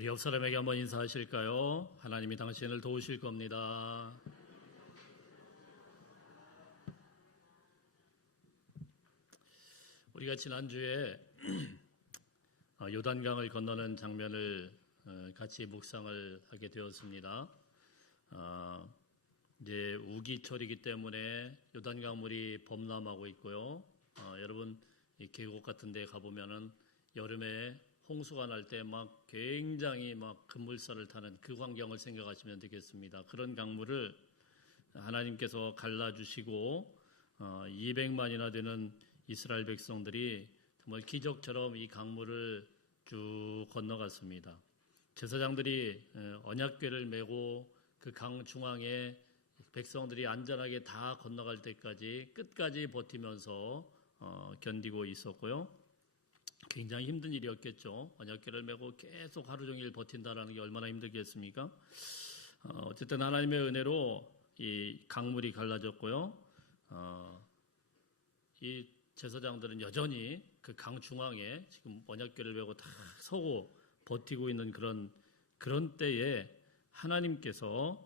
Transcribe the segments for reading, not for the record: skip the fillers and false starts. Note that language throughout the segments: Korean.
우리 옆 사람에게 한번 인사하실까요? 하나님이 당신을 도우실 겁니다. 우리가 지난주에 요단강을 건너는 장면을 같이 묵상을 하게 되었습니다. 이제 우기철이기 때문에 요단강물이 범람하고 있고요. 여러분 이 계곡 같은 데 가보면은 여름에 홍수가 날 때 막 굉장히 막 급물살을 타는 그 광경을 생각하시면 되겠습니다. 그런 강물을 하나님께서 갈라주시고 200만이나 되는 이스라엘 백성들이 정말 기적처럼 이 강물을 쭉 건너갔습니다. 제사장들이 언약궤를 메고 그 강 중앙에 백성들이 안전하게 다 건너갈 때까지 끝까지 버티면서 견디고 있었고요. 굉장히 힘든 일이었겠죠. 언약궤를 메고 계속 하루 종일 버틴다라는 게 얼마나 힘들겠습니까? 어쨌든 하나님의 은혜로 이 강물이 갈라졌고요. 이 제사장들은 여전히 그 강 중앙에 지금 언약궤를 메고 다 서고 버티고 있는 그런 때에 하나님께서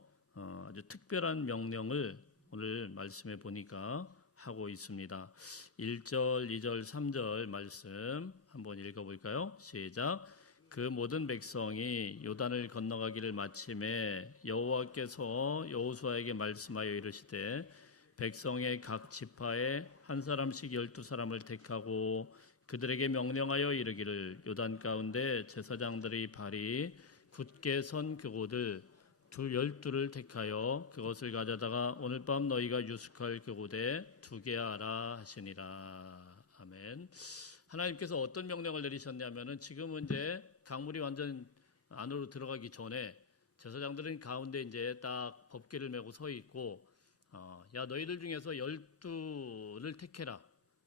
아주 특별한 명령을 오늘 말씀해 보니까 하고 있습니다. 1절, 2절, 3절 말씀 한번 읽어볼까요? 시작. 그 모든 백성이 요단을 건너가기를 마침에 여호와께서 여호수아에게 말씀하여 이르시되 백성의 각 지파에 한 사람씩 12사람을 택하고 그들에게 명령하여 이르기를 요단 가운데 제사장들의 발이 굳게 선 그곳을 12를 택하여 그것을 가져다가 오늘 밤 너희가 유숙할 그곳에 두게 하라 하시니라. 아멘. 하나님께서 어떤 명령을 내리셨냐면은 지금은 이제 강물이 완전 안으로 들어가기 전에 제사장들은 가운데 이제 딱 법궤를 메고 서 있고 야 너희들 중에서 12를 택해라.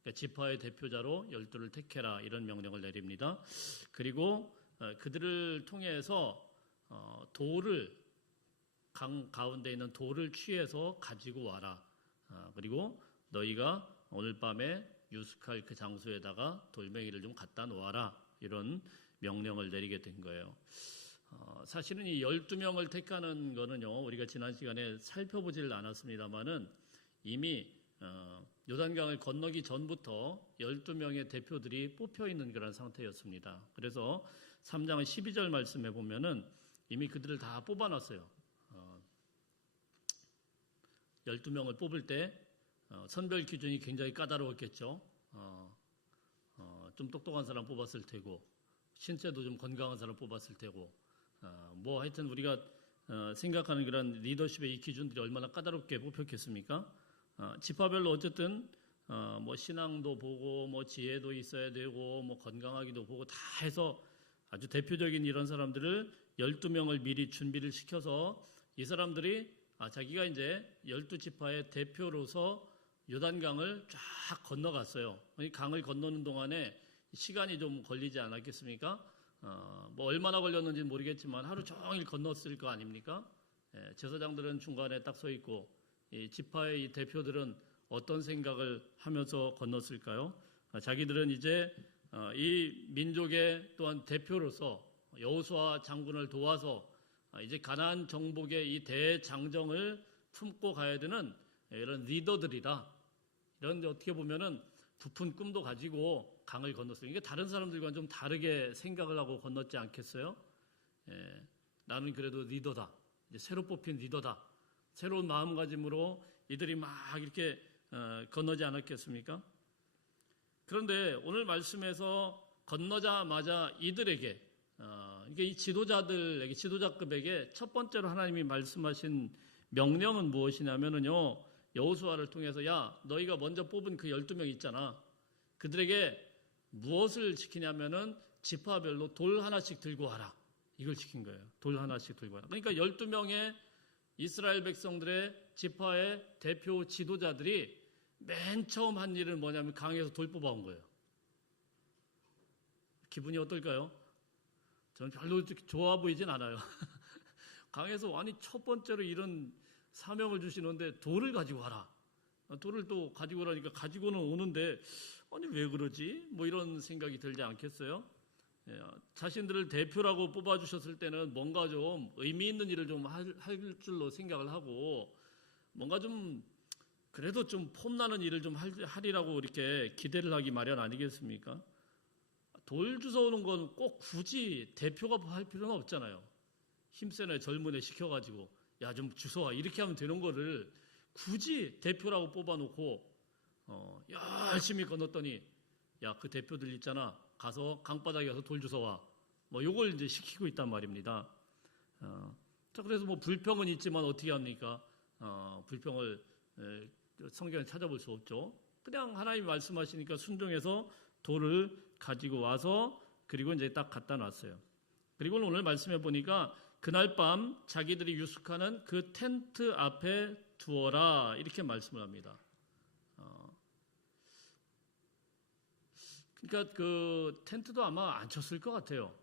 그러니까 지파의 대표자로 12를 택해라 이런 명령을 내립니다. 그리고 그들을 통해서 돌을 강 가운데 있는 돌을 취해서 가지고 와라. 그리고 너희가 오늘 밤에 유숙할 그 장소에다가 돌멩이를 좀 갖다 놓아라. 이런 명령을 내리게 된 거예요. 사실은 이 12명을 택하는 거는요, 우리가 지난 시간에 살펴보질 않았습니다만은 이미 요단강을 건너기 전부터 12명의 대표들이 뽑혀 있는 그런 상태였습니다. 그래서 3장 12절 말씀에 보면은 이미 그들을 다 뽑아놨어요. 12명을 뽑을 때 선별 기준이 굉장히 까다로웠겠죠. 좀 똑똑한 사람 뽑았을 테고 신체도 좀 건강한 사람 뽑았을 테고 뭐 하여튼 우리가 생각하는 그런 리더십의 이 기준들이 얼마나 까다롭게 뽑혔겠습니까? 지파별로 어쨌든 뭐 신앙도 보고 뭐 지혜도 있어야 되고 뭐 건강하기도 보고 다 해서 아주 대표적인 이런 사람들을 12명을 미리 준비를 시켜서 이 사람들이 자기가 이제 12지파의 대표로서 요단강을 쫙 건너갔어요. 강을 건너는 동안에 시간이 좀 걸리지 않았겠습니까? 뭐 얼마나 걸렸는지는 모르겠지만 하루 종일 건넜을 거 아닙니까? 제사장들은 중간에 딱 서 있고 이 지파의 이 대표들은 어떤 생각을 하면서 건넜을까요? 자기들은 이제 이 민족의 또한 대표로서 여호수아 장군을 도와서 이제 가나안 정복의 이 대장정을 품고 가야 되는 이런 리더들이라 이런데 어떻게 보면은 부푼 꿈도 가지고 강을 건넜어요. 이게 다른 사람들과는 좀 다르게 생각을 하고 건넜지 않겠어요? 나는 그래도 리더다. 이제 새로 뽑힌 리더다. 새로운 마음가짐으로 이들이 막 이렇게 건너지 않았겠습니까? 그런데 오늘 말씀에서 건너자마자 이들에게 이게 이 지도자들에게 지도자급에게 첫 번째로 하나님이 말씀하신 명령은 무엇이냐면은요. 여호수아를 통해서 야 너희가 먼저 뽑은 그 12명 있잖아. 그들에게 무엇을 시키냐면은 지파별로 돌 하나씩 들고 와라. 이걸 시킨 거예요. 돌 하나씩 들고 와라. 그러니까 12명의 이스라엘 백성들의 지파의 대표 지도자들이 맨 처음 한 일은 뭐냐면 강에서 돌 뽑아온 거예요. 기분이 어떨까요? 저는 별로 좋아 보이진 않아요. 강에서 아니 첫 번째로 이런 사명을 주시는데 돌을 가지고 와라. 돌을 또 가지고 오라니까 가지고는 오는데 아니 왜 그러지? 뭐 이런 생각이 들지 않겠어요? 자신들을 대표라고 뽑아주셨을 때는 뭔가 좀 의미 있는 일을 좀 할 줄로 생각을 하고 뭔가 좀 그래도 좀 폼나는 일을 좀 하리라고 이렇게 기대를 하기 마련 아니겠습니까? 돌 주워오는 건 꼭 굳이 대표가 할 필요는 없잖아요. 힘센 애 젊은 애 시켜가지고 야 좀 주워와 이렇게 하면 되는 거를 굳이 대표라고 뽑아놓고 열심히 건넜더니 야 그 대표들 있잖아 가서 강바닥에 가서 돌 주워와 뭐 요걸 이제 시키고 있단 말입니다. 자 그래서 뭐 불평은 있지만 어떻게 합니까? 불평을 성경에 찾아볼 수 없죠. 그냥 하나님이 말씀하시니까 순종해서 돌을 가지고 와서 그리고 이제 딱 갖다 놨어요. 그리고 오늘 말씀해 보니까 그날 밤 자기들이 유숙하는 그 텐트 앞에 두어라 이렇게 말씀을 합니다. 그러니까 그 텐트도 아마 안 쳤을 것 같아요.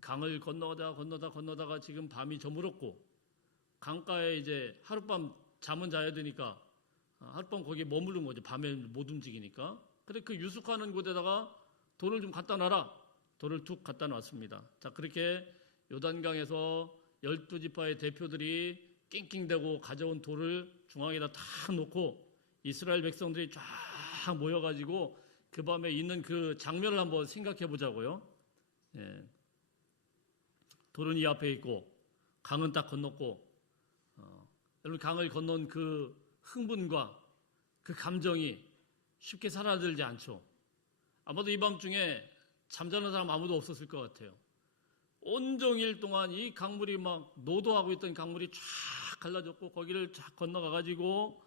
강을 건너다가 지금 밤이 저물었고 강가에 이제 하룻밤 잠은 자야 되니까 하룻밤 거기에 머무른 거죠. 밤에 못 움직이니까. 그래 그 유숙하는 곳에다가 돌을 좀 갖다 놔라. 돌을 툭 갖다 놨습니다. 자 그렇게 요단강에서 12지파의 대표들이 낑낑대고 가져온 돌을 중앙에다 탁 놓고 이스라엘 백성들이 쫙 모여가지고 그 밤에 있는 그 장면을 한번 생각해 보자고요. 돌은 이 앞에 있고 강은 딱 건넜고 여러분 강을 건넌 그 흥분과 그 감정이 쉽게 사라지지 않죠. 아마도 이 밤중에 잠자는 사람 아무도 없었을 것 같아요. 온종일 동안 이 강물이 막 노도하고 있던 강물이 쫙 갈라졌고 거기를 쫙 건너가가지고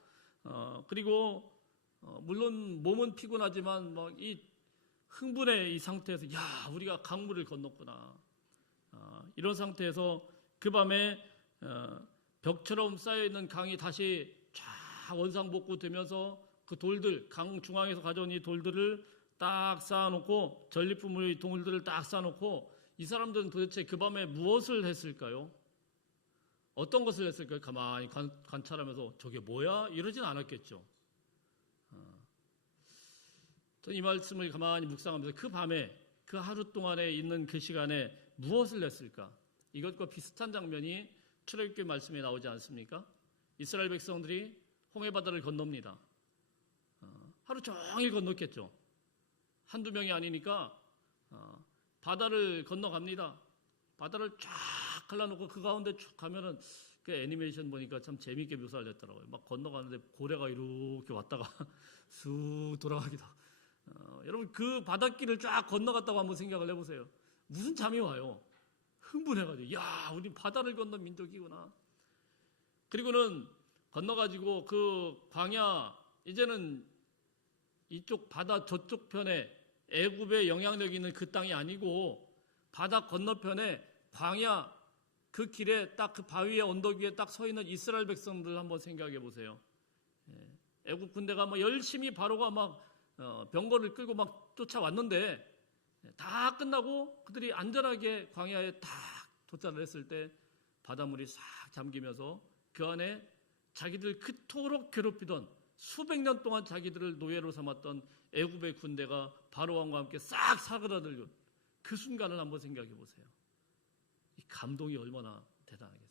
그리고 물론 몸은 피곤하지만 막 이 흥분의 이 상태에서 야 우리가 강물을 건넜구나 이런 상태에서 그 밤에 벽처럼 쌓여있는 강이 다시 쫙 원상복구되면서 그 돌들 강 중앙에서 가져온 이 돌들을 딱 쌓아놓고 전리품의 돌들을 딱 쌓아놓고 이 사람들은 도대체 그 밤에 무엇을 했을까요? 어떤 것을 했을까요? 가만히 관찰하면서 저게 뭐야? 이러진 않았겠죠. 저는 이 말씀을 가만히 묵상하면서 그 밤에 그 하루 동안에 있는 그 시간에 무엇을 했을까? 이것과 비슷한 장면이 출애굽기 말씀에 나오지 않습니까? 이스라엘 백성들이 홍해바다를 건넙니다. 하루 종일 건넜겠죠. 한두 명이 아니니까 바다를 건너갑니다. 바다를 쫙 갈라놓고 그 가운데 쭉 가면은 그 애니메이션 보니까 참 재미있게 묘사를 했더라고요. 막 건너가는데 고래가 이렇게 왔다가 쑥 돌아가기도 하고. 여러분 그 바닷길을 쫙 건너갔다고 한번 생각을 해보세요. 무슨 잠이 와요. 흥분해가지고 야 우리 바다를 건넌 민족이구나. 그리고는 건너가지고 그 광야 이제는 이쪽 바다 저쪽 편에 애굽의 영향력이 있는 그 땅이 아니고 바다 건너편에 광야 그 길에 딱 그 바위의 언덕 위에 딱 서 있는 이스라엘 백성들 한번 생각해 보세요. 애굽 군대가 막 열심히 바로가 막 병거를 끌고 막 쫓아왔는데 다 끝나고 그들이 안전하게 광야에 딱 도착을 했을 때 바닷물이 싹 잠기면서 그 안에 자기들 그토록 괴롭히던 수백 년 동안 자기들을 노예로 삼았던 애굽의 군대가 바로왕과 함께 싹 사그라들고 그 순간을 한번 생각해 보세요. 이 감동이 얼마나 대단하겠어요.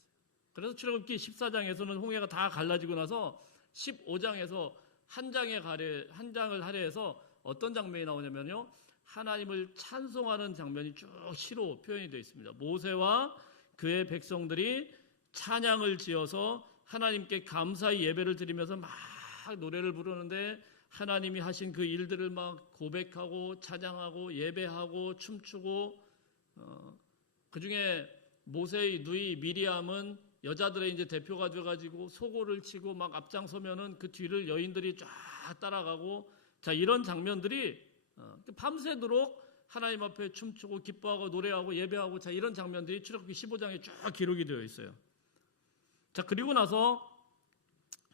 그래서 출애굽기 14장에서는 홍해가 다 갈라지고 나서 15장에서 한 장을 할애해서 어떤 장면이 나오냐면요. 하나님을 찬송하는 장면이 쭉 시로 표현이 되어 있습니다. 모세와 그의 백성들이 찬양을 지어서 하나님께 감사의 예배를 드리면서 막 노래를 부르는데 하나님이 하신 그 일들을 막 고백하고 찬양하고 예배하고 춤추고 그 중에 모세의 누이 미리암은 여자들의 이제 대표가 돼가지고 소고를 치고 막 앞장서면은 그 뒤를 여인들이 쫙 따라가고 자 이런 장면들이 밤새도록 하나님 앞에 춤추고 기뻐하고 노래하고 예배하고 자 이런 장면들이 출애굽기 15장에 쭉 기록이 되어 있어요. 자 그리고 나서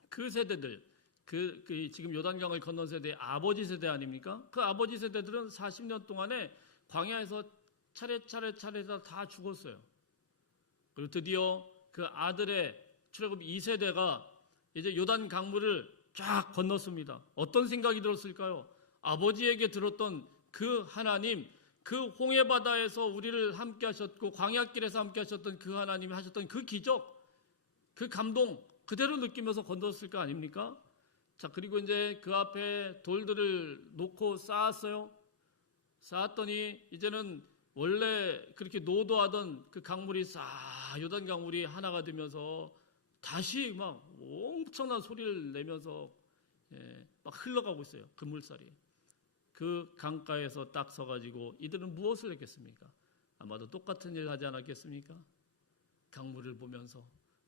그 세대들 그 지금 요단강을 건넌 세대의 아버지 세대 아닙니까? 그 아버지 세대들은 40년 동안에 광야에서 차례 다 죽었어요. 그리고 드디어 그 아들의 출애굽 2세대가 이제 요단 강물을 쫙 건넜습니다. 어떤 생각이 들었을까요? 아버지에게 들었던 그 하나님, 그 홍해 바다에서 우리를 함께 하셨고 광야길에서 함께 하셨던 그 하나님이 하셨던 그 기적, 그 감동 그대로 느끼면서 건넜을 거 아닙니까? 자, 그리고 이제 그 앞에 돌들을 놓고 쌓았어요. 쌓았더니 이제는 원래 그렇게 노도하던 그 강물이 요단 강물이 하나가 되면서 다시 막 엄청난 소리를 내면서 막 흘러가고 있어요. 그 물살이. 그 강가에서 딱 서가지고 이들은 무엇을 했겠습니까? 아마도 똑같은 일을 하지 않았겠습니까? 강물을 보면서,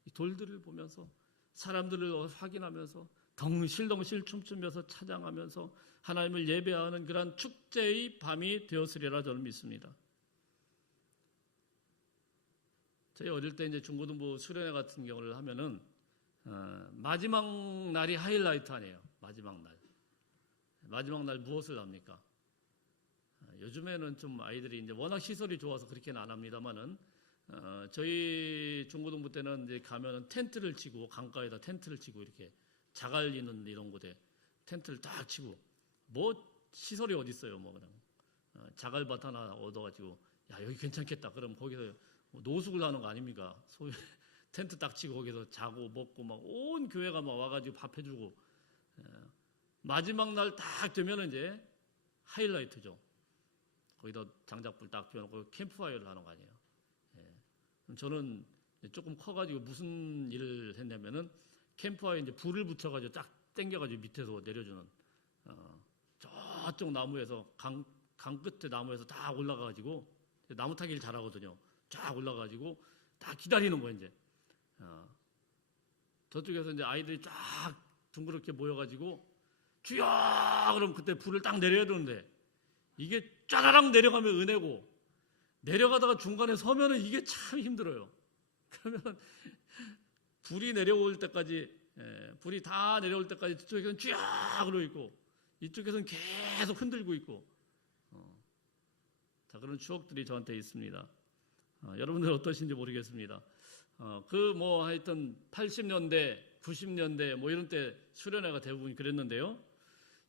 이 돌들을 보면서, 사람들을 확인하면서 덩실덩실 춤추면서 찬양하면서 하나님을 예배하는 그런 축제의 밤이 되었으리라 저는 믿습니다. 저희 어릴 때 이제 중고등부 수련회 같은 경우를 하면은 마지막 날이 하이라이트 아니에요. 마지막 날 무엇을 합니까? 요즘에는 좀 아이들이 이제 워낙 시설이 좋아서 그렇게는 안 합니다만은 저희 중고등부 때는 이제 가면은 텐트를 치고 강가에다 텐트를 치고 이렇게 자갈 있는 이런 곳에 텐트를 딱 치고 뭐 시설이 어디 있어요? 뭐 그냥 자갈밭 하나 얻어가지고 야 여기 괜찮겠다. 그럼 거기서 뭐 노숙을 하는 거 아닙니까? 소위 텐트 딱 치고 거기서 자고 먹고 막 온 교회가 막 와가지고 밥 해주고 마지막 날 딱 되면 이제 하이라이트죠. 거기다 장작불 딱 피워놓고 캠프파이어를 하는 거 아니에요. 저는 조금 커가지고 무슨 일을 했냐면은 캠프파이어에 이제 불을 붙여가지고 딱 당겨가지고 밑에서 내려주는 저쪽 나무에서 강 끝에 나무에서 딱 올라가가지고 나무 타기를 잘하거든요. 쫙 올라가가지고 딱 기다리는 거예요 이제. 저쪽에서 이제 아이들이 쫙 둥그렇게 모여가지고 주여! 그럼 그때 불을 딱 내려야 되는데 이게 짜라랑 내려가면 은혜고 내려가다가 중간에 서면은 이게 참 힘들어요. 그러면 불이 내려올 때까지 불이 다 내려올 때까지 저쪽에서는 주여! 그러고 있고 이쪽에서는 계속 흔들고 있고 자 그런 추억들이 저한테 있습니다. 여러분들 어떠신지 모르겠습니다. 그 뭐 하여튼 80년대, 90년대 뭐 이런 때 수련회가 대부분 그랬는데요.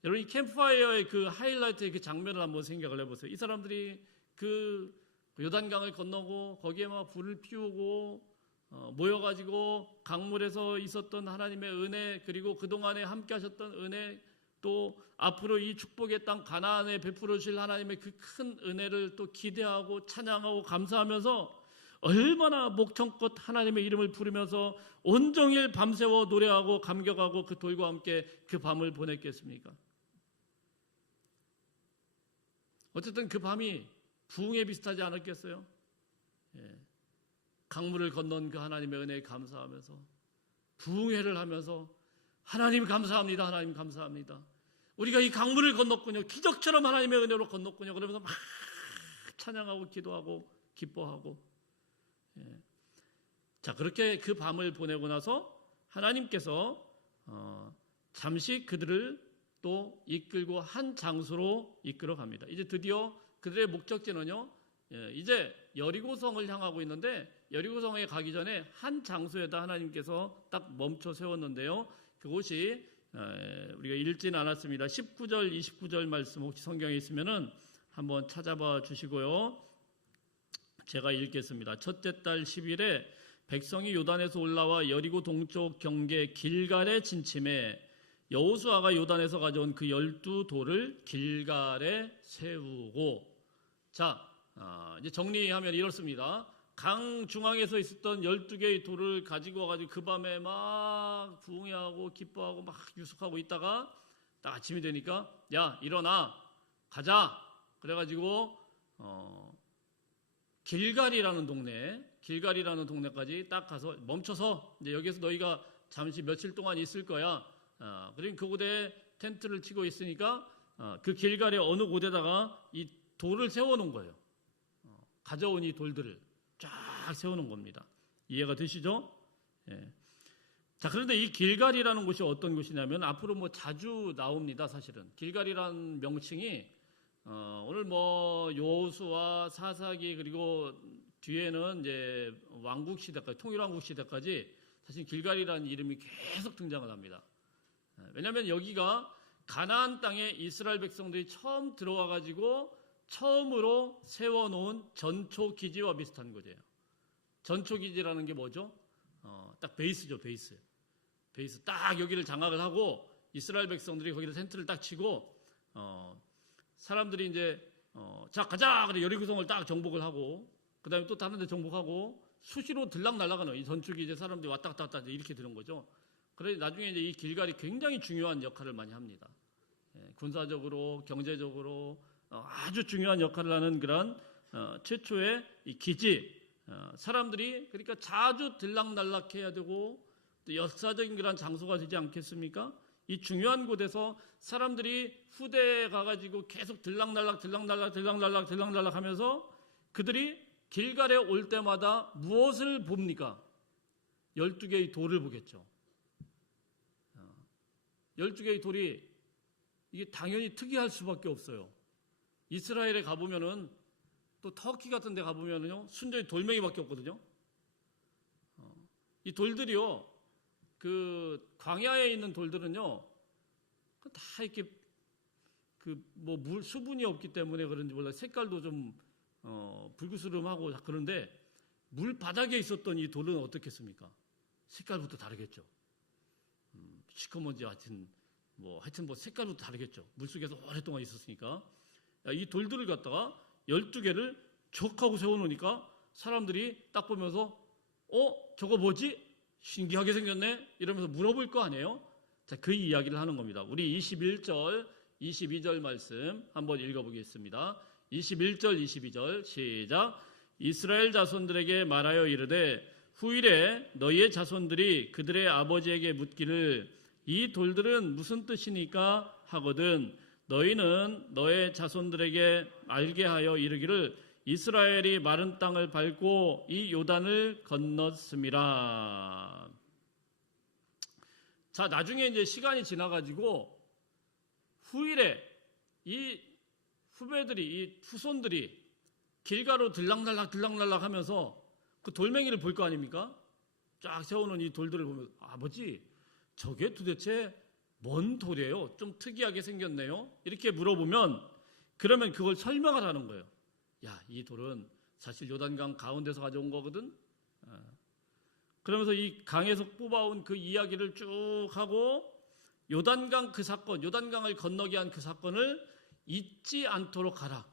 여러분 이 캠프파이어의 그 하이라이트의 그 장면을 한번 생각을 해보세요. 이 사람들이 그 요단강을 건너고 거기에 막 불을 피우고 모여가지고 강물에서 있었던 하나님의 은혜 그리고 그동안에 함께 하셨던 은혜 또 앞으로 이 축복의 땅 가나안에 베풀어 주실 하나님의 그 큰 은혜를 또 기대하고 찬양하고 감사하면서 얼마나 목청껏 하나님의 이름을 부르면서 온종일 밤새워 노래하고 감격하고 그 돌과 함께 그 밤을 보냈겠습니까? 어쨌든 그 밤이 부흥에 비슷하지 않았겠어요? 강물을 건넌 그 하나님의 은혜에 감사하면서 부흥회를 하면서 하나님 감사합니다. 하나님 감사합니다. 우리가 이 강물을 건넜군요. 기적처럼 하나님의 은혜로 건넜군요. 그러면서 막 찬양하고 기도하고 기뻐하고 자 그렇게 그 밤을 보내고 나서 하나님께서 잠시 그들을 또 이끌고 한 장소로 이끌어 갑니다. 이제 드디어 그들의 목적지는요. 이제 여리고성을 향하고 있는데 여리고성에 가기 전에 한 장소에다 하나님께서 딱 멈춰 세웠는데요. 그곳이 우리가 읽지는 않았습니다. 19절, 29절 말씀 혹시 성경에 있으면은 한번 찾아봐 주시고요. 제가 읽겠습니다. 첫째 달 10일에 백성이 요단에서 올라와 여리고 동쪽 경계 길갈에 진침해 여호수아가 요단에서 가져온 그 12돌을 길갈에 세우고 자 이제 정리하면 이렇습니다. 강 중앙에서 있었던 12개의 돌을 가지고 와가지고 그 밤에 막 부흥회하고 기뻐하고 막 유숙하고 있다가 딱 아침이 되니까 야 일어나 가자 그래가지고 길갈이라는 동네까지 딱 가서 멈춰서 이제 여기서 너희가 잠시 며칠 동안 있을 거야. 그러면 그곳에 텐트를 치고 있으니까 그 길갈의 어느 곳에다가 이 돌을 세워놓은 거예요. 가져온 이 돌들을 쫙 세우는 겁니다. 이해가 되시죠? 예. 자, 그런데 이 길갈이라는 곳이 어떤 곳이냐면 앞으로 뭐 자주 나옵니다. 사실은 길갈이라는 명칭이 오늘 뭐 여호수아 사사기 그리고 뒤에는 이제 왕국 시대까지 통일왕국 시대까지 사실 길갈이라는 이름이 계속 등장을 합니다. 왜냐하면 여기가 가나안 땅에 이스라엘 백성들이 처음 들어와 가지고 처음으로 세워놓은 전초기지와 비슷한 거예요. 전초기지라는 게 뭐죠? 딱 베이스죠, 베이스. 베이스 딱 여기를 장악을 하고 이스라엘 백성들이 거기다 텐트를 딱 치고 사람들이 이제 자 가자 그래 여리고성을 딱 정복을 하고 그다음에 또 다른 데 정복하고 수시로 들락날락하는 이 전초기지에 사람들이 왔다 갔다 이렇게 되는 거죠. 그래서 나중에 이제 이 길갈이 굉장히 중요한 역할을 많이 합니다. 군사적으로 경제적으로 아주 중요한 역할을 하는 그런 최초의 이 기지, 사람들이 그러니까 자주 들락날락해야 되고 또 역사적인 그런 장소가 되지 않겠습니까? 이 중요한 곳에서 사람들이 후대에 가가지고 계속 들락날락 하면서 그들이 길갈에 올 때마다 무엇을 봅니까? 12개의 돌을 보겠죠. 12개의 돌이 이게 당연히 특이할 수밖에 없어요. 이스라엘에 가보면은 또 터키 같은 데 가보면은요 순전히 돌멩이밖에 없거든요. 이 돌들이요 그 광야에 있는 돌들은요 다 이렇게 그 뭐 물 수분이 없기 때문에 그런지 몰라 색깔도 좀 불그스름하고 그런데 물 바닥에 있었던 이 돌은 어떻겠습니까? 색깔부터 다르겠죠. 시커먼지 하여튼 뭐 색깔부터 다르겠죠. 물속에서 오랫동안 있었으니까. 이 돌들을 갖다가 12개를 적 하고 세워놓으니까 사람들이 딱 보면서 저거 뭐지? 신기하게 생겼네? 이러면서 물어볼 거 아니에요? 자, 그 이야기를 하는 겁니다. 우리 21절, 22절 말씀 한번 읽어보겠습니다. 21절, 22절 시작. 이스라엘 자손들에게 말하여 이르되 후일에 너희의 자손들이 그들의 아버지에게 묻기를 이 돌들은 무슨 뜻이니까 하거든 너희는 너의 자손들에게 알게 하여 이르기를 이스라엘이 마른 땅을 밟고 이 요단을 건넜음이라. 자, 나중에 이제 시간이 지나가지고 후일에 이 후배들이, 이 후손들이 길가로 들락날락 하면서 그 돌멩이를 볼 거 아닙니까? 쫙 세워놓은 이 돌들을 보면서 아버지, 저게 도대체 뭔 돌이에요? 좀 특이하게 생겼네요. 이렇게 물어보면 그러면 그걸 설명을 하는 거예요. 야, 이 돌은 사실 요단강 가운데서 가져온 거거든. 그러면서 이 강에서 뽑아온 그 이야기를 쭉 하고 요단강 그 사건, 요단강을 건너게 한 그 사건을 잊지 않도록 하라.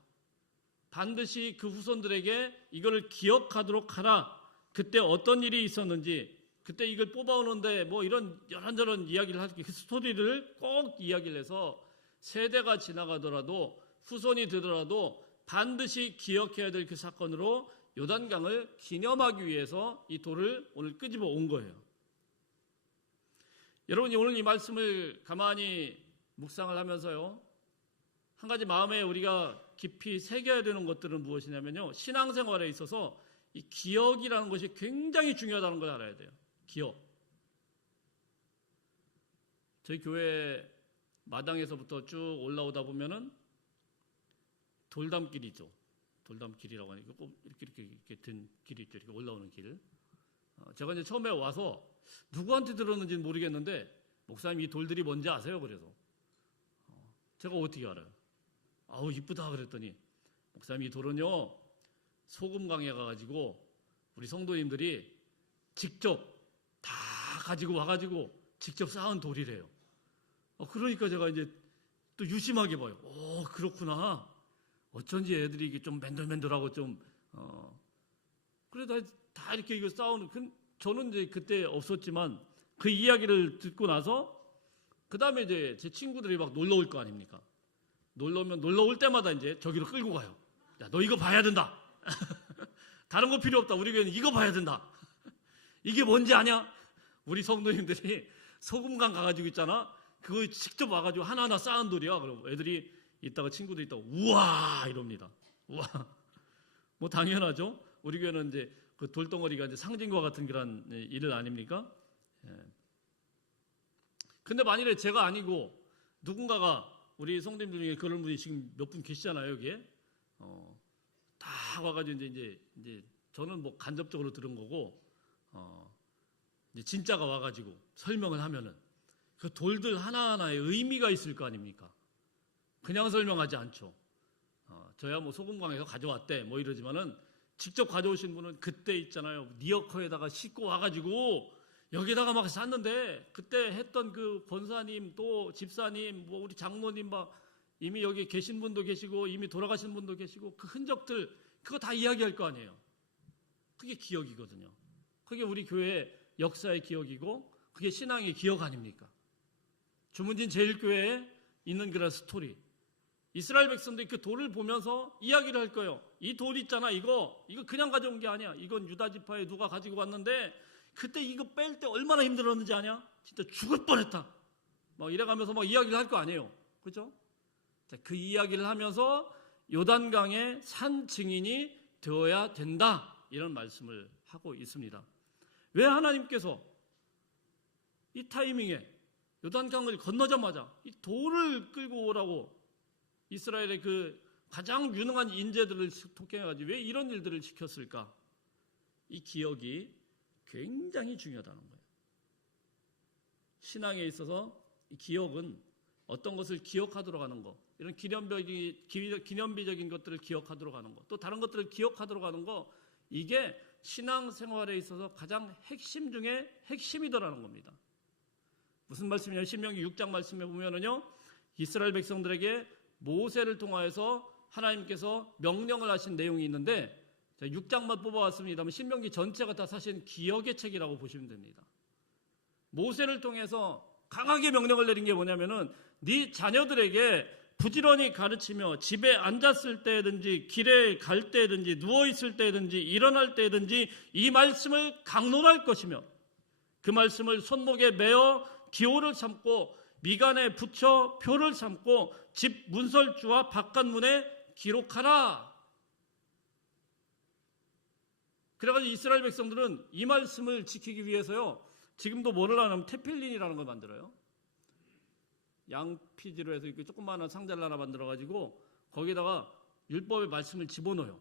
반드시 그 후손들에게 이걸 기억하도록 하라. 그때 어떤 일이 있었는지, 그때 이걸 뽑아오는데 뭐 이런 이런저런 이야기를 하기, 그 스토리를 꼭 이야기를 해서 세대가 지나가더라도 후손이 되더라도 반드시 기억해야 될 그 사건으로 요단강을 기념하기 위해서 이 돌을 오늘 끄집어 온 거예요. 여러분이 오늘 이 말씀을 가만히 묵상을 하면서요, 한 가지 마음에 우리가 깊이 새겨야 되는 것들은 무엇이냐면요, 신앙생활에 있어서 이 기억이라는 것이 굉장히 중요하다는 걸 알아야 돼요. 기억. 저희 교회 마당에서부터 쭉 올라오다 보면은 돌담길이죠. 돌담길이라고 하니까 꼭 이렇게 든 길이 있죠. 이렇게 올라오는 길. 제가 이제 처음에 와서 누구한테 들었는지는 모르겠는데 목사님 이 돌들이 뭔지 아세요? 그래서 제가 어떻게 알아요? 아우 이쁘다 그랬더니 목사님 이 돌은요 소금강에 가가지고 우리 성도님들이 직접 다 가지고 와가지고 직접 쌓은 돌이래요. 그러니까 제가 이제 또 유심하게 봐요. 그렇구나. 어쩐지 애들이 이게 좀 맨들맨들하고 좀 그래도 다 이렇게 이거 쌓아놓은. 저는 이제 그때 없었지만 그 이야기를 듣고 나서 그 다음에 이제 제 친구들이 막 놀러 올 거 아닙니까? 놀러 올 때마다 이제 저기로 끌고 가요. 야, 너 이거 봐야 된다. 다른 거 필요 없다. 우리 교회는 이거 봐야 된다. 이게 뭔지 아냐? 우리 성도님들이 소금강 가가지고 있잖아. 그거 직접 와가지고 하나하나 쌓은 돌이야. 그럼 애들이 있다가 친구들 있다가 우와 이럽니다. 우와. 뭐 당연하죠. 우리 교회는 이제 그 돌덩어리가 이제 상징과 같은 그런 일을 아닙니까? 근데 만일에 제가 아니고 누군가가 우리 성도님들 중에 그런 분이 지금 몇 분 계시잖아요, 여기에. 다 와가지고 이제 저는 뭐 간접적으로 들은 거고, 이제 진짜가 와가지고 설명을 하면은 그 돌들 하나하나에 의미가 있을 거 아닙니까? 그냥 설명하지 않죠. 저야 뭐 소금강에서 가져왔대 뭐 이러지만은 직접 가져오신 분은 그때 있잖아요. 니어커에다가 싣고 와가지고 여기다가 막 쌌는데 그때 했던 그 권사님 또 집사님 뭐 우리 장로님 막 이미 여기 계신 분도 계시고 이미 돌아가신 분도 계시고 그 흔적들 그거 다 이야기할 거 아니에요. 그게 기억이거든요. 그게 우리 교회의 역사의 기억이고 그게 신앙의 기억 아닙니까? 주문진 제일교회에 있는 그런 스토리. 이스라엘 백성들이 그 돌을 보면서 이야기를 할 거예요. 이 돌 있잖아 이거 그냥 가져온 게 아니야. 이건 유다 지파에 누가 가지고 왔는데 그때 이거 뺄 때 얼마나 힘들었는지 아냐? 진짜 죽을 뻔했다. 막 이래가면서 막 이야기를 할 거 아니에요. 그렇죠? 자, 그 이야기를 하면서 요단강의 산 증인이 되어야 된다. 이런 말씀을 하고 있습니다. 왜 하나님께서 이 타이밍에 요단강을 건너자마자 이 돌을 끌고 오라고 이스라엘의 그 가장 유능한 인재들을 통해가지고 왜 이런 일들을 시켰을까? 이 기억이 굉장히 중요하다는 거예요. 신앙에 있어서 이 기억은 어떤 것을 기억하도록 하는 것, 이런 기념비적인 것들을 기억하도록 하는 것, 또 다른 것들을 기억하도록 하는 것, 이게 신앙생활에 있어서 가장 핵심 중에 핵심이더라는 겁니다. 무슨 말씀이냐면 신명기 6장 말씀에 보면은요, 이스라엘 백성들에게 모세를 통하여서 하나님께서 명령을 하신 내용이 있는데 6장만 뽑아왔습니다만 신명기 전체가 다 사실 기억의 책이라고 보시면 됩니다. 모세를 통해서 강하게 명령을 내린 게 뭐냐면은 네 자녀들에게 부지런히 가르치며 집에 앉았을 때든지 길에 갈 때든지 누워있을 때든지 일어날 때든지 이 말씀을 강론할 것이며 그 말씀을 손목에 매어 기호를 삼고 미간에 붙여 표를 삼고 집 문설주와 바깥문에 기록하라. 그래가지고 이스라엘 백성들은 이 말씀을 지키기 위해서요, 지금도 뭐를 하냐면 테필린이라는 걸 만들어요. 양피지로 해서 이렇게 조그마한 상자를 하나 만들어가지고 거기다가 율법의 말씀을 집어넣어요.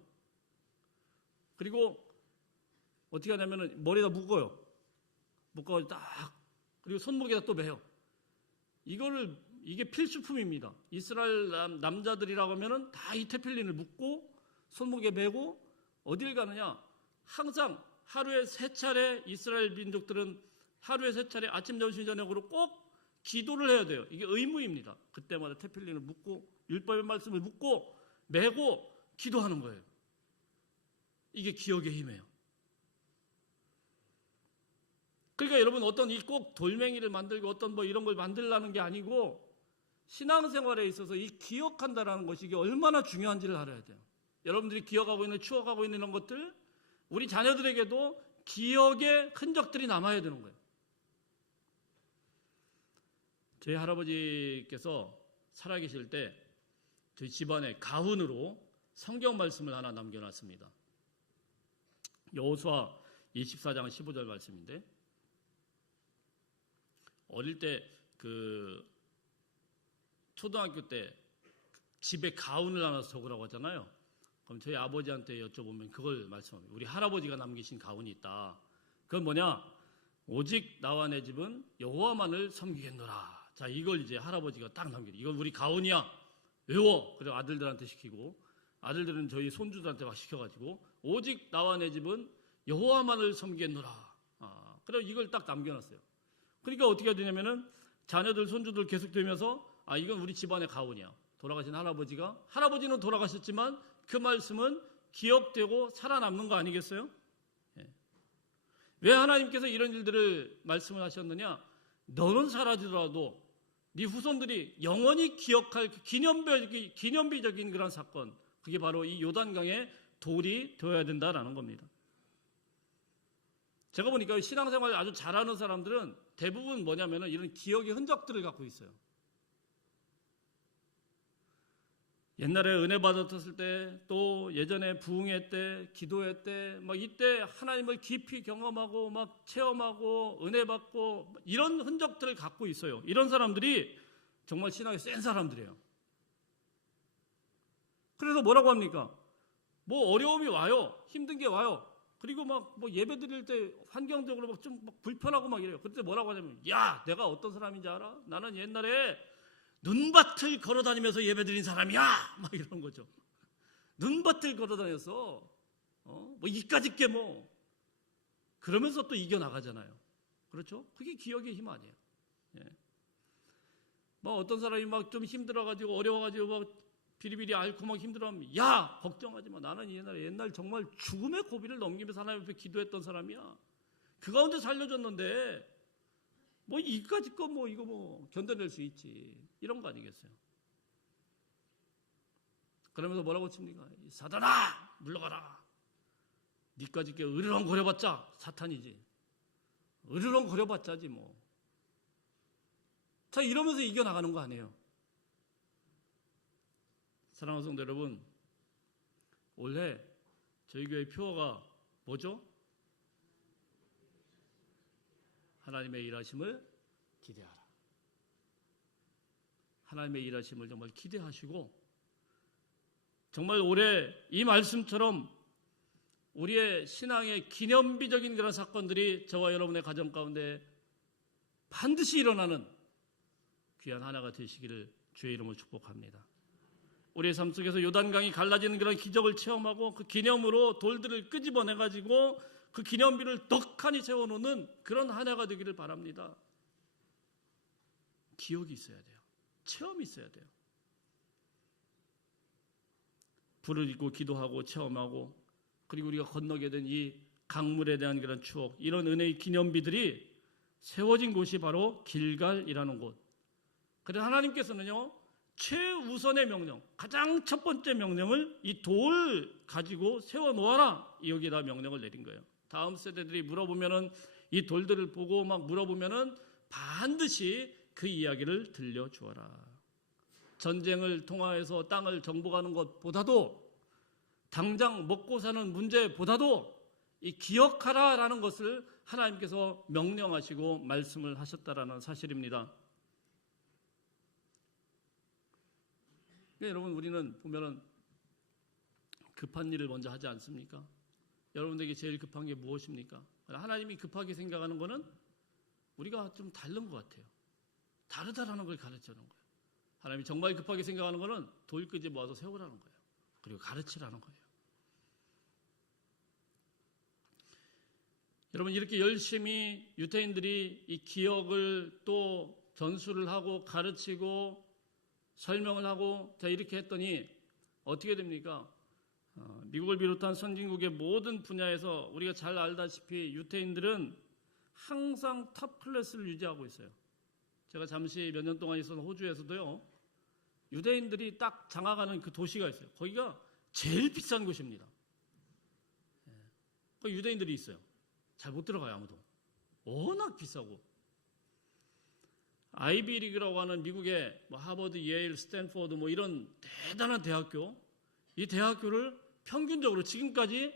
그리고 어떻게 하냐면은 머리에다 묶어요. 묶어가지고 딱, 그리고 손목에다 또 매요. 이게 필수품입니다. 이스라엘 남자들이라고 하면은 다 이 테필린을 묶고 손목에 매고 어딜 가느냐? 항상 하루에 3차례 이스라엘 민족들은 하루에 3차례 아침, 점심, 저녁으로 꼭 기도를 해야 돼요. 이게 의무입니다. 그때마다 테필린을 묶고 율법의 말씀을 묶고 매고 기도하는 거예요. 이게 기억의 힘이에요. 그러니까 여러분 어떤 이 꼭 돌멩이를 만들고 어떤 뭐 이런 걸 만들라는 게 아니고 신앙생활에 있어서 이 기억한다라는 것이 이게 얼마나 중요한지를 알아야 돼요. 여러분들이 기억하고 있는 추억하고 있는 이런 것들 우리 자녀들에게도 기억의 흔적들이 남아야 되는 거예요. 저희 할아버지께서 살아계실 때 저희 집안에 가훈으로 성경 말씀을 하나 남겨놨습니다. 여호수아 24장 15절 말씀인데 어릴 때 그 초등학교 때 집에 가훈을 하나 적으라고 하잖아요. 그럼 저희 아버지한테 여쭤보면 그걸 말씀합니다. 우리 할아버지가 남기신 가훈이 있다. 그건 뭐냐? 오직 나와 내 집은 여호와만을 섬기겠노라. 자, 이걸 이제 할아버지가 딱 남겨요. 이건 우리 가훈이야. 외워. 그래서 아들들한테 시키고 아들들은 저희 손주들한테 막 시켜가지고 오직 나와 내 집은 여호와만을 섬기겠노라. 그래서 이걸 딱 남겨놨어요. 그러니까 어떻게 해야 되냐면은 자녀들 손주들 계속 되면서 이건 우리 집안의 가훈이야. 돌아가신 할아버지는 돌아가셨지만 그 말씀은 기억되고 살아남는 거 아니겠어요? 예. 왜 하나님께서 이런 일들을 말씀을 하셨느냐? 너는 사라지더라도 네 후손들이 영원히 기억할 기념비적인 그런 사건, 그게 바로 이 요단강의 돌이 되어야 된다라는 겁니다. 제가 보니까 신앙생활을 아주 잘하는 사람들은 대부분 뭐냐면은 이런 기억의 흔적들을 갖고 있어요. 옛날에 은혜 받았을 때, 또 예전에 부흥회 때, 기도회 때, 막 이때 하나님을 깊이 경험하고 막 체험하고 은혜 받고 이런 흔적들을 갖고 있어요. 이런 사람들이 정말 신앙이 센 사람들이에요. 그래서 뭐라고 합니까? 뭐 어려움이 와요. 힘든 게 와요. 그리고 막 뭐 예배 드릴 때 환경적으로 막 좀 불편하고 막 이래요. 그때 뭐라고 하냐면, 야, 내가 어떤 사람인지 알아? 나는 옛날에 눈밭을 걸어 다니면서 예배 드린 사람이야! 막 이런 거죠. 눈밭을 걸어다녀서 뭐 이까짓 게 뭐 그러면서 또 이겨나가잖아요. 그렇죠? 그게 기억의 힘 아니에요. 예. 뭐 어떤 사람이 막 좀 힘들어가지고 어려워가지고 막 비리비리 앓고 막 힘들어하면 야 걱정하지 마. 나는 옛날 정말 죽음의 고비를 넘기면서 하나님 앞에 기도했던 사람이야. 그 가운데 살려줬는데 뭐 이까짓 거 뭐 이거 뭐 견뎌낼 수 있지. 이런 거 아니겠어요? 그러면서 뭐라고 칩니까? 사단아 물러가라. 니까짓 게 으르렁거려봤자 사탄이지. 으르렁거려봤자지 뭐. 자 이러면서 이겨나가는 거 아니에요. 사랑하는 성도 여러분, 올해 저희 교회 표어가 뭐죠? 하나님의 일하심을 기대하라. 하나님의 일하심을 정말 기대하시고 정말 올해 이 말씀처럼 우리의 신앙의 기념비적인 그런 사건들이 저와 여러분의 가정 가운데 반드시 일어나는 귀한 하나가 되시기를 주의 이름으로 축복합니다. 우리의 삶 속에서 요단강이 갈라지는 그런 기적을 체험하고 그 기념으로 돌들을 끄집어내가지고 그 기념비를 떡하니 세워놓는 그런 한 해가 되기를 바랍니다. 기억이 있어야 돼요. 체험이 있어야 돼요. 불을 입고 기도하고 체험하고 그리고 우리가 건너게 된 이 강물에 대한 그런 추억, 이런 은혜의 기념비들이 세워진 곳이 바로 길갈이라는 곳. 그래서 하나님께서는요, 최우선의 명령, 가장 첫 번째 명령을 이 돌 가지고 세워놓아라, 여기다 명령을 내린 거예요. 다음 세대들이 물어보면은 이 돌들을 보고 막 물어보면은 반드시 그 이야기를 들려주어라. 전쟁을 통하여서 땅을 정복하는 것보다도 당장 먹고 사는 문제보다도 이 기억하라라는 것을 하나님께서 명령하시고 말씀을 하셨다라는 사실입니다. 여러분, 우리는 보면은 급한 일을 먼저 하지 않습니까? 여러분들에게 제일 급한 게 무엇입니까? 하나님이 급하게 생각하는 거는 우리가 좀 다른 것 같아요. 다르다라는 걸 가르치는 거예요. 하나님이 정말 급하게 생각하는 거는 돌 끄집 모아서 세우라는 거예요. 그리고 가르치라는 거예요. 여러분, 이렇게 열심히 유대인들이 이 기억을 또 전수를 하고 가르치고 설명을 하고 자 이렇게 했더니 어떻게 됩니까? 미국을 비롯한 선진국의 모든 분야에서 우리가 잘 알다시피 유대인들은 항상 탑 클래스를 유지하고 있어요. 제가 잠시 몇 년 동안 있었던 호주에서도요, 유대인들이 딱 장악하는 그 도시가 있어요. 거기가 제일 비싼 곳입니다. 거기 유대인들이 있어요. 잘 못 들어가요, 아무도. 워낙 비싸고. 아이비리그라고 하는 미국의 뭐 하버드, 예일, 스탠포드 뭐 이런 대단한 대학교, 이 대학교를 평균적으로 지금까지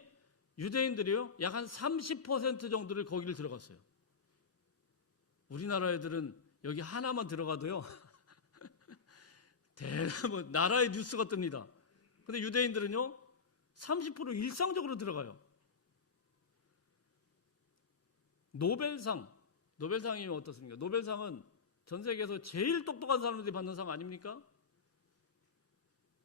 유대인들이요, 약 한 30% 정도를 거기를 들어갔어요. 우리나라 애들은 여기 하나만 들어가도요, 뭐 나라의 뉴스가 뜹니다. 근데 유대인들은요, 30% 일상적으로 들어가요. 노벨상이면 어떻습니까? 노벨상은 전 세계에서 제일 똑똑한 사람들이 받는 상 아닙니까?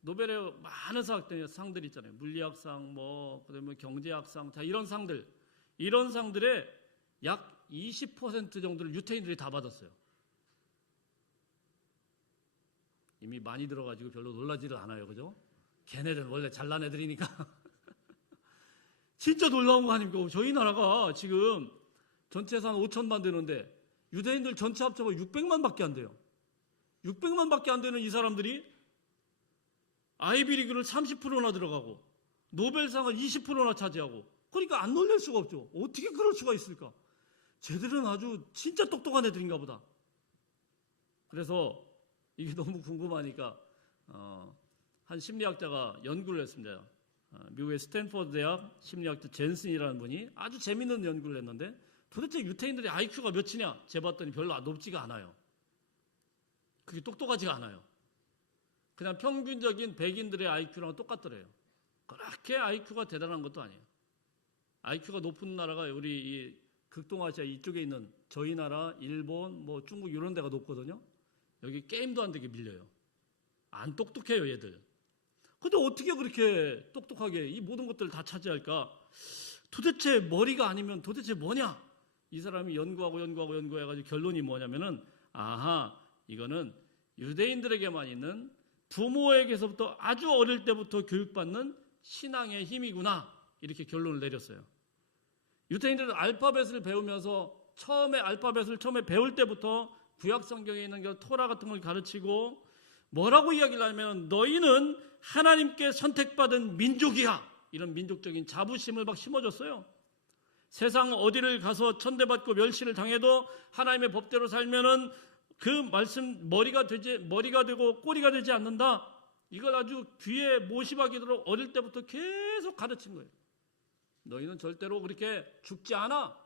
노벨의 많은 상들이 있잖아요. 물리학상, 뭐 그다음에 경제학상, 다 이런 상들, 이런 상들의 약 20% 정도를 유대인들이 다 받았어요. 이미 많이 들어가지고 별로 놀라지를 않아요, 그죠? 걔네들은 원래 잘난 애들이니까. 진짜 놀라운 거 아닙니까? 저희 나라가 지금 전체 예산 5천만 되는데 유대인들 전체 합쳐서 600만밖에 안 돼요. 600만밖에 안 되는 이 사람들이 아이비리그를 30%나 들어가고 노벨상을 20%나 차지하고, 그러니까 안 놀랄 수가 없죠. 어떻게 그럴 수가 있을까? 쟤들은 아주 진짜 똑똑한 애들인가 보다. 그래서 이게 너무 궁금하니까 한 심리학자가 연구를 했습니다. 미국의 스탠포드 대학 심리학자 젠슨이라는 분이 아주 재밌는 연구를 했는데, 도대체 유태인들의 IQ가 몇이냐 재봤더니 별로 높지가 않아요. 그게 똑똑하지가 않아요. 그냥 평균적인 백인들의 IQ랑 똑같더래요. 그렇게 IQ가 대단한 것도 아니에요. IQ가 높은 나라가 우리 이 극동아시아 이쪽에 있는 저희 나라, 일본, 뭐 중국 이런 데가 높거든요. 여기 게임도 안 되게 밀려요. 안 똑똑해요, 얘들. 근데 어떻게 그렇게 똑똑하게 이 모든 것들을 다 차지할까? 도대체 머리가 아니면 도대체 뭐냐? 이 사람이 연구해가지고 결론이 뭐냐면은, 아하, 이거는 유대인들에게만 있는 부모에게서부터 아주 어릴 때부터 교육받는 신앙의 힘이구나, 이렇게 결론을 내렸어요. 유대인들은 알파벳을 배우면서 알파벳을 처음에 배울 때부터 구약 성경에 있는 토라 같은 걸 가르치고 뭐라고 이야기를 하면, 너희는 하나님께 선택받은 민족이야, 이런 민족적인 자부심을 막 심어줬어요. 세상 어디를 가서 천대받고 멸시를 당해도 하나님의 법대로 살면은 그 말씀 머리가 되고 꼬리가 되지 않는다. 이걸 아주 귀에 못입하기도록 어릴 때부터 계속 가르친 거예요. 너희는 절대로 그렇게 죽지 않아.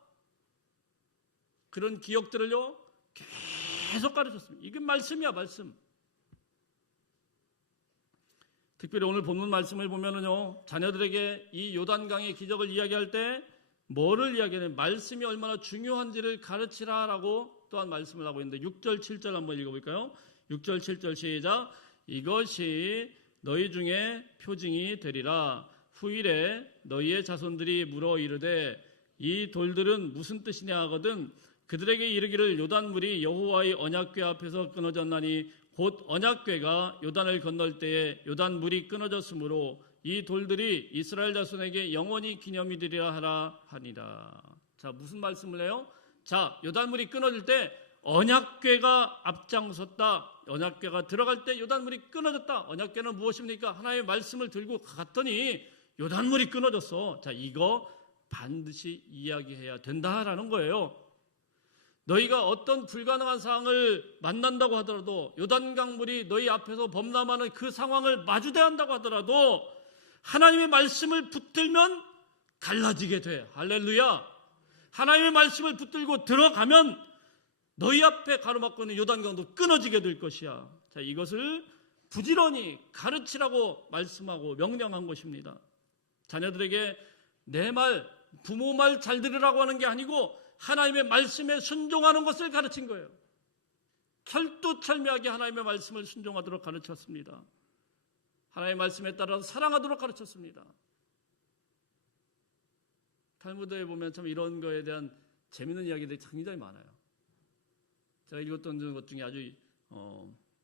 그런 기억들을요 계속 가르쳤습니다. 이게 말씀이야, 말씀. 특별히 오늘 본문 말씀을 보면은요, 자녀들에게 이 요단강의 기적을 이야기할 때 뭐를 이야기하냐면 말씀이 얼마나 중요한지를 가르치라라고 또한 말씀을 하고 있는데, 6절 7절 한번 읽어볼까요? 6절 7절 시작. 이것이 너희 중에 표징이 되리라. 후일에 너희의 자손들이 물어 이르되 이 돌들은 무슨 뜻이냐 하거든 그들에게 이르기를 요단물이 여호와의 언약궤 앞에서 끊어졌나니 곧 언약궤가 요단을 건널 때에 요단물이 끊어졌으므로 이 돌들이 이스라엘 자손에게 영원히 기념이 되리라 하라 하니라. 자, 무슨 말씀을 해요? 자, 요단물이 끊어질 때 언약궤가 앞장섰다. 언약궤가 들어갈 때 요단물이 끊어졌다. 언약궤는 무엇입니까? 하나님의 말씀을 들고 갔더니 요단물이 끊어졌어. 자, 이거 반드시 이야기해야 된다라는 거예요. 너희가 어떤 불가능한 상황을 만난다고 하더라도, 요단강물이 너희 앞에서 범람하는 그 상황을 마주대한다고 하더라도 하나님의 말씀을 붙들면 갈라지게 돼. 할렐루야. 하나님의 말씀을 붙들고 들어가면 너희 앞에 가로막고 있는 요단강도 끊어지게 될 것이야. 자, 이것을 부지런히 가르치라고 말씀하고 명령한 것입니다. 자녀들에게 내 말, 부모 말 잘 들으라고 하는 게 아니고 하나님의 말씀에 순종하는 것을 가르친 거예요. 철두철미하게 하나님의 말씀을 순종하도록 가르쳤습니다. 하나님의 말씀에 따라서 사랑하도록 가르쳤습니다. 탈무드에 보면 참 이런 거에 대한 재미있는 이야기들이 굉장히 많아요. 제가 읽었던 것 중에 아주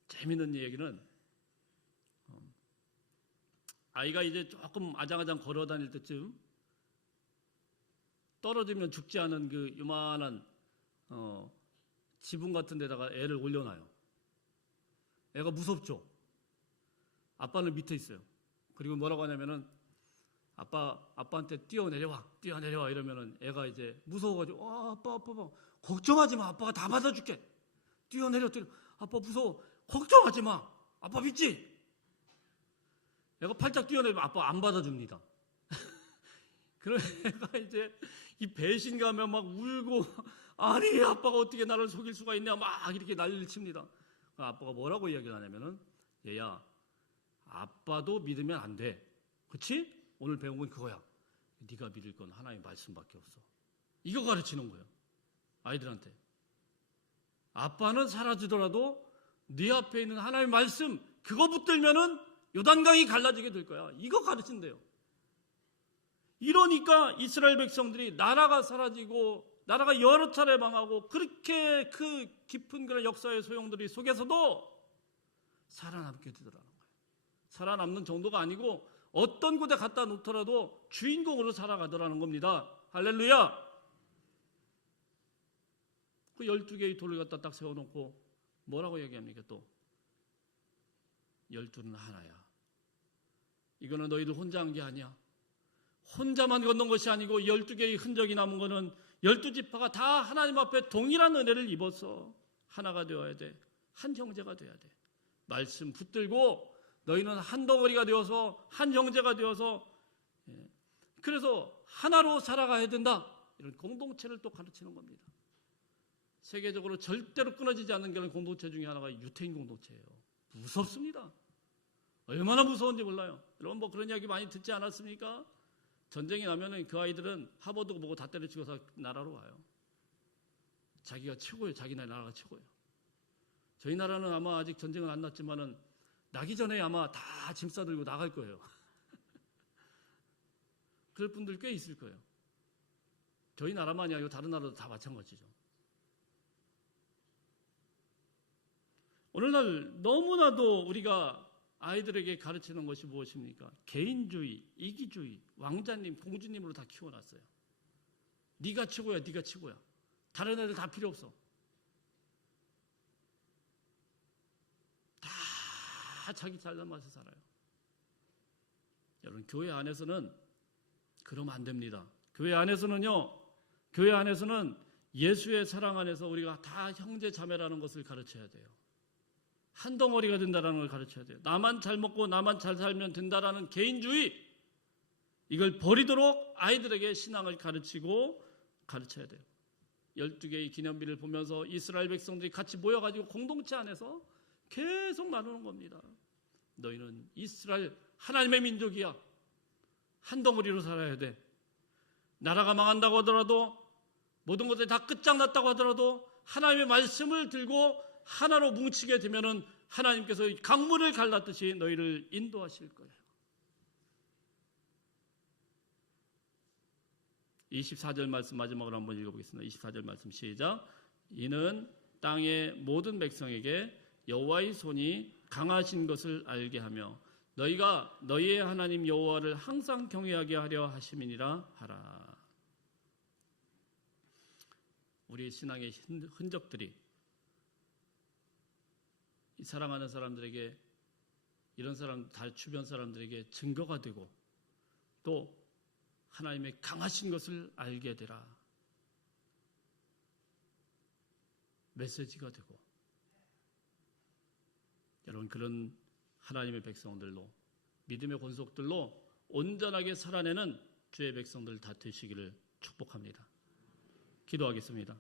재미있는 얘기는, 아이가 이제 조금 아장아장 걸어 다닐 때쯤 떨어지면 죽지 않은 그 요만한 지붕 같은 데다가 애를 올려놔요. 애가 무섭죠. 아빠는 밑에 있어요. 그리고 뭐라고 하냐면은 아빠한테 뛰어내려와 이러면은 애가 이제 무서워가지고 아빠 걱정하지 마, 아빠가 다 받아줄게. 뛰어내려. 아빠 무서워, 걱정하지 마, 아빠 믿지? 애가 팔짝 뛰어내리면 아빠 안 받아줍니다. 그런 애가 이제 이 배신감에 막 울고, 아니 아빠가 어떻게 나를 속일 수가 있냐 막 이렇게 난리를 칩니다. 아빠가 뭐라고 이야기를 하냐면은, 얘야, 아빠도 믿으면 안 돼. 그치? 오늘 배운 건 그거야. 네가 믿을 건 하나님의 말씀밖에 없어. 이거 가르치는 거예요, 아이들한테. 아빠는 사라지더라도 네 앞에 있는 하나님의 말씀, 그거 붙들면은 요단강이 갈라지게 될 거야. 이거 가르친대요. 이러니까 이스라엘 백성들이 나라가 사라지고 나라가 여러 차례 망하고 그렇게 그 깊은 그런 역사의 소용돌이 속에서도 살아남게 되더라는 거예요. 살아남는 정도가 아니고 어떤 곳에 갖다 놓더라도 주인공으로 살아가더라는 겁니다. 할렐루야. 그 12개의 돌을 갖다 딱 세워놓고 뭐라고 얘기합니까? 또 12는 하나야. 이거는 너희들 혼자 한 게 아니야. 혼자만 건넌 것이 아니고 12개의 흔적이 남은 거는 12지파가 다 하나님 앞에 동일한 은혜를 입어서 하나가 되어야 돼. 한 형제가 돼야 돼. 말씀 붙들고 너희는 한 덩어리가 되어서 한 형제가 되어서, 그래서 하나로 살아가야 된다. 이런 공동체를 또 가르치는 겁니다. 세계적으로 절대로 끊어지지 않는 그런 공동체 중에 하나가 유태인 공동체예요. 무섭습니다. 얼마나 무서운지 몰라요. 여러분 뭐 그런 이야기 많이 듣지 않았습니까? 전쟁이 나면은 그 아이들은 하버드 보고 다 때려치고서 나라로 와요. 자기가 최고예요. 자기 나라가 최고예요. 저희 나라는 아마 아직 전쟁은 안 났지만은 나기 전에 아마 다 짐 싸들고 나갈 거예요. 그럴 분들 꽤 있을 거예요. 저희 나라만이 아니고 다른 나라도 다 마찬가지죠. 오늘날 너무나도 우리가 아이들에게 가르치는 것이 무엇입니까? 개인주의, 이기주의, 왕자님, 공주님으로 다 키워놨어요. 네가 최고야, 네가 최고야. 다른 애들 다 필요 없어. 다 자기 잘난 맛에 살아요. 여러분, 교회 안에서는 그러면 안 됩니다. 교회 안에서는요, 교회 안에서는 예수의 사랑 안에서 우리가 다 형제 자매라는 것을 가르쳐야 돼요. 한 덩어리가 된다는 걸 가르쳐야 돼요. 나만 잘 먹고 나만 잘 살면 된다라는 개인주의, 이걸 버리도록 아이들에게 신앙을 가르쳐야 돼요. 12개의 기념비를 보면서 이스라엘 백성들이 같이 모여가지고 공동체 안에서 계속 나누는 겁니다. 너희는 이스라엘 하나님의 민족이야. 한 덩어리로 살아야 돼. 나라가 망한다고 하더라도, 모든 것들이 다 끝장났다고 하더라도 하나님의 말씀을 들고 하나로 뭉치게 되면은 하나님께서 강물을 갈랐듯이 너희를 인도하실 거예요. 24절 말씀 마지막으로 한번 읽어보겠습니다. 24절 말씀 시작. 이는 땅의 모든 백성에게 여호와의 손이 강하신 것을 알게 하며 너희가 너희의 하나님 여호와를 항상 경외하게 하려 하심이니라 하라. 우리 신앙의 흔적들이 이 사랑하는 사람들에게, 이런 사람, 주변 사람들에게 증거가 되고 또 하나님의 강하신 것을 알게 되라. 메시지가 되고, 여러분, 그런 하나님의 백성들로, 믿음의 권속들로 온전하게 살아내는 주의 백성들 다 되시기를 축복합니다. 기도하겠습니다.